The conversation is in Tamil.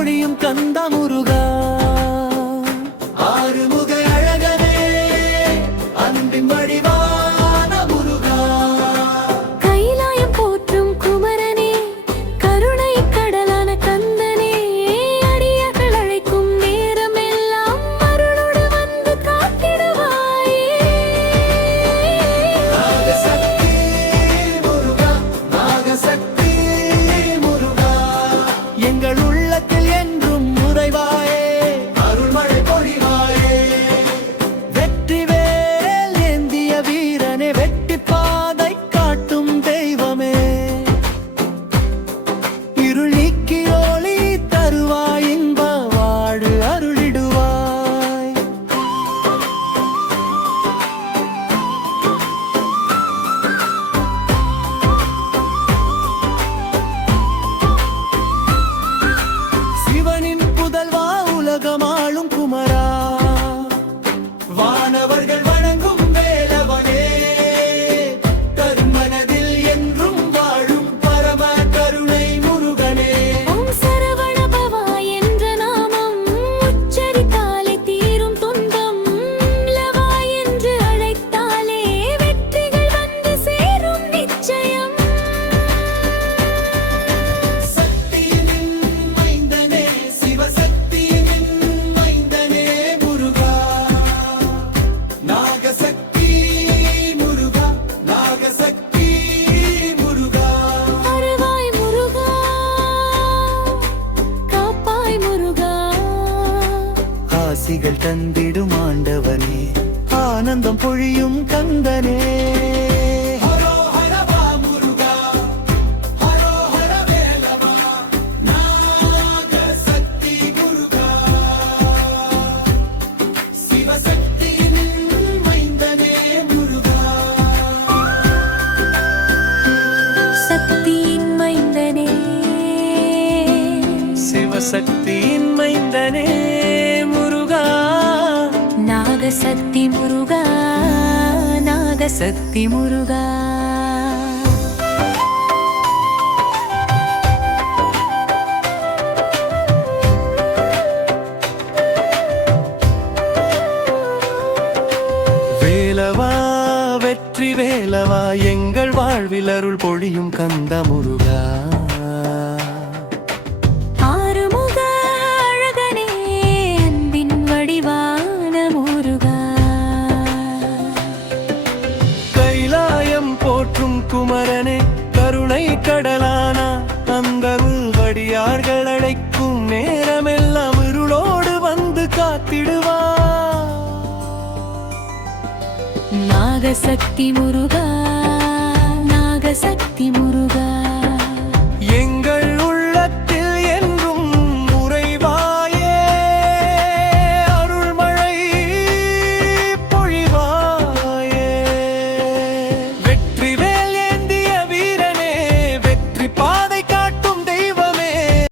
பொழியும் கந்த முருகா. ஆறுமுக அழகனே அன்பின் வடிவான முருகா. கைலாயம் போற்றும் குமரனே கருணை கடலான கந்தனே அடியர்கள் அழைக்கும் நேரமெல்லாம் அருளோடு வந்து காத்திடுவாயே. நாகசக்தி முருகா, நாகசக்தி முருகா, எங்கள் உள்ளத்தில் என்றும் உறைவாயே, அருள்மழை பொழிவாயே. வெற்றிவேல் ஏந்திய வீரனே, வெட்டி பாதை காட்டும் தெய்வமே, இருள் நீக்கி ஒளி தருவாய், இன்ப வாழு அருளிடுவாய். சிவனின் புதல்வா உலகமாளும் குமரா, வானவர்கள் வணங்கும் வேலவனே, கருமனதில் என்றும் வாழும் பரம கருணை முருகனே. ஓம் சரவண பவா என்ற நாமம் உச்சரித்தாலே தீரும் துன்பம், லவா என்று அழைத்தாலே வெற்றிகள் வந்து சேரும் நிச்சயம். சக்தியின் மைந்தனே, சிவசக்தியின் மைந்தனே முருகா. நாகசக்தி முருகா, நாகசக்தி முருகா. அருவாய் முருகா, காப்பாய் முருகா. ஆசிகள் தந்திடும் ஆண்டவனே, ஆனந்தம் பொழியும் கந்தனே. ஹரோஹரவா முருகா, ஹரோஹர வேலவா, நாகசக்தி முருகா. சிவசக்தியின் மைந்தனே முருகா. சக்தியின் மைந்தனே, சிவசக்தியின் மைந்தனே முருகா. நாகசக்தி முருகா, நாகசக்தி முருகா. வேலவா வெற்றி வேலவா, எங்கள் வாழ்வில் அருள் பொழியும் கந்த முருகா. ஆறுமுக அழகனே அன்பின் வடிவான முருகா. கைலாயம் போற்றும் குமரனே, கருணை கடலான அந்த வடியார்கள் அழைக்கும் நேரமெல்லாம் இருளோடு வந்து காத்திடுவார். நாகசக்தி முருகா, நாகசக்தி முருகா.